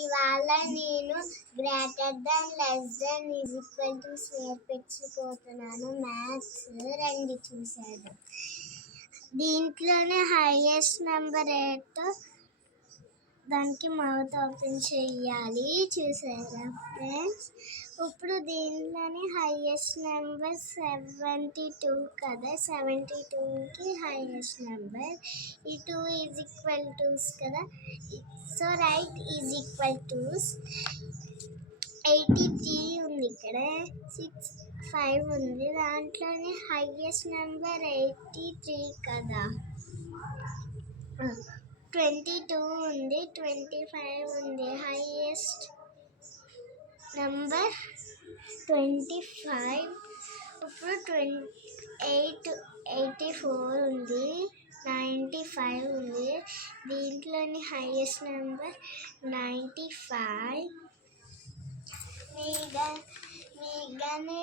ఇవాళ నేను greater than less than is equal to నేర్పించబోతున్నాను. మ్యాథ్స్ రండి చూసేద్దాం. దీంట్లోనే హైయెస్ట్ నెంబర్ ఏంటో దానికి మౌత్ ఓపెన్ చేయాలి. చూసారా ఫ్రెండ్స్? ఇప్పుడు దీంట్లోని హైయెస్ట్ నెంబర్ 72 కదా. 72కి హైయెస్ట్ నెంబర్ ఈ 2 ఈజ్ ఈక్వల్ టు కదా. So right is equal to 83 ఉంది. ఇక్కడ 65 ఉంది. దాంట్లోనే హైయెస్ట్ నెంబర్ 83 కదా. 22 ఉంది, 25 ఉంది. Highest number 25. ఇప్పుడు 84 ఉంది, 95 ఉంది. దీంట్లోని హైయెస్ట్ నెంబర్ 95. మీగానే